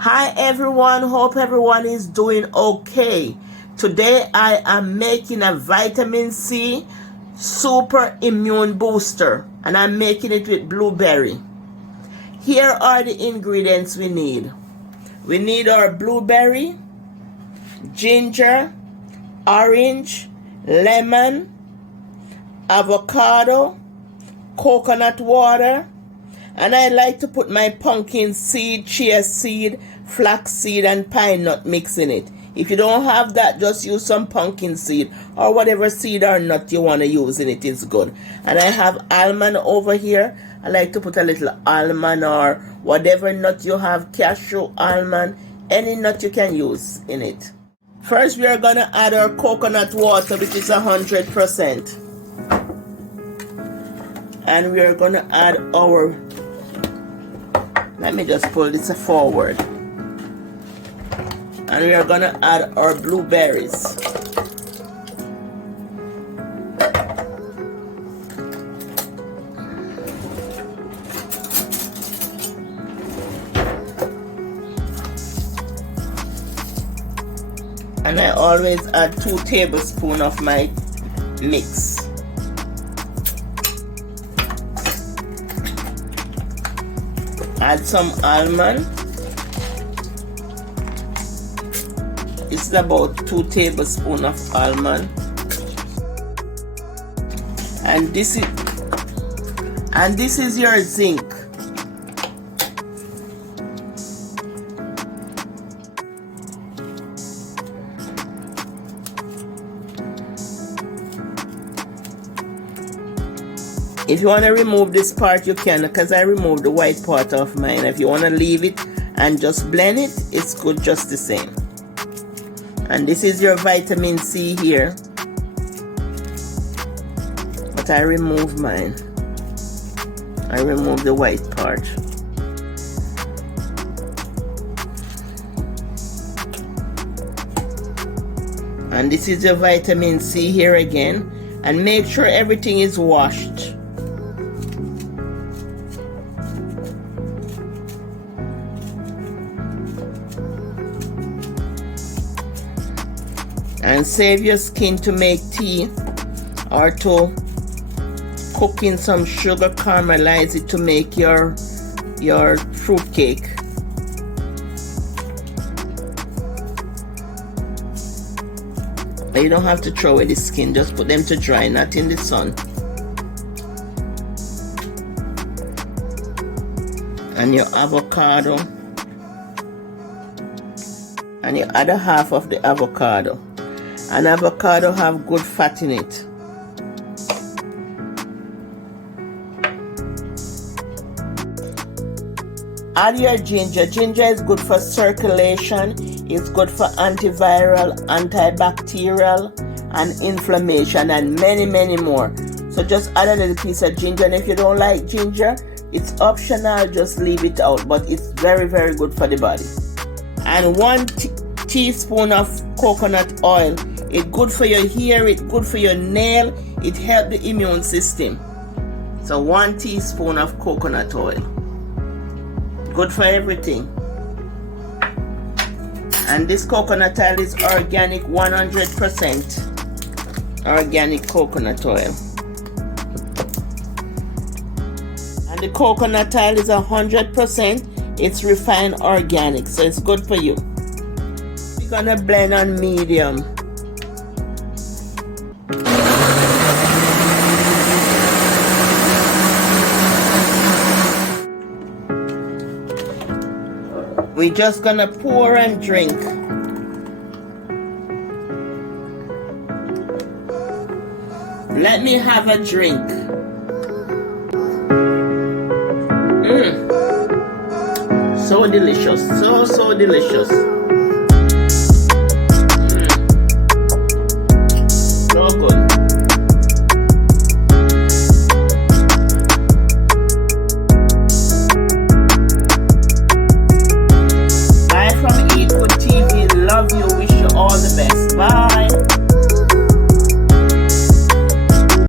Hi everyone, hope everyone is doing okay. Today I am making a vitamin C super immune booster and I'm making it with blueberry. Here are the ingredients we need. We need our blueberry, ginger, orange, lemon, avocado, coconut water, and I like to put my pumpkin seed, chia seed, flax seed, and pine nut mix in it. If you don't have that, just use some pumpkin seed or whatever seed or nut you want to use in it is good. And I have almond over here. I like to put a little almond or whatever nut you have, cashew, almond, any nut you can use in it. First, we are going to add our coconut water, which is 100%. And we are going to add our, let me just pull this forward. And we are going to add our blueberries. And I always add 2 tablespoons of my mix. Add some almond. It's about 2 tablespoons of almond. And this is your zinc. If you want to remove this part, you can, because I removed the white part of mine. If you want to leave it and just blend it, it's good just the same. And this is your vitamin C here. But I removed mine. I removed the white part. And this is your vitamin C here again. And make sure everything is washed. And save your skin to make tea or to cook in some sugar, caramelize it to make your fruit cake. You don't have to throw away the skin, just put them to dry, not in the sun. And your avocado. And your other half of the avocado. And avocado have good fat in it. Add your ginger. Ginger is good for circulation. It's good for antiviral, antibacterial, and inflammation, and many more. So just add a little piece of ginger. And if you don't like ginger, it's optional. Just leave it out. But it's very good for the body. And 1 teaspoon of coconut oil. It's good for your hair, it's good for your nail, it helps the immune system. So 1 teaspoon of coconut oil. Good for everything. And this coconut oil is organic, 100% organic coconut oil. And the coconut oil is 100%, it's refined organic, so it's good for you. We're gonna blend on medium. We're just gonna pour and drink. Let me have a drink. So delicious, so delicious.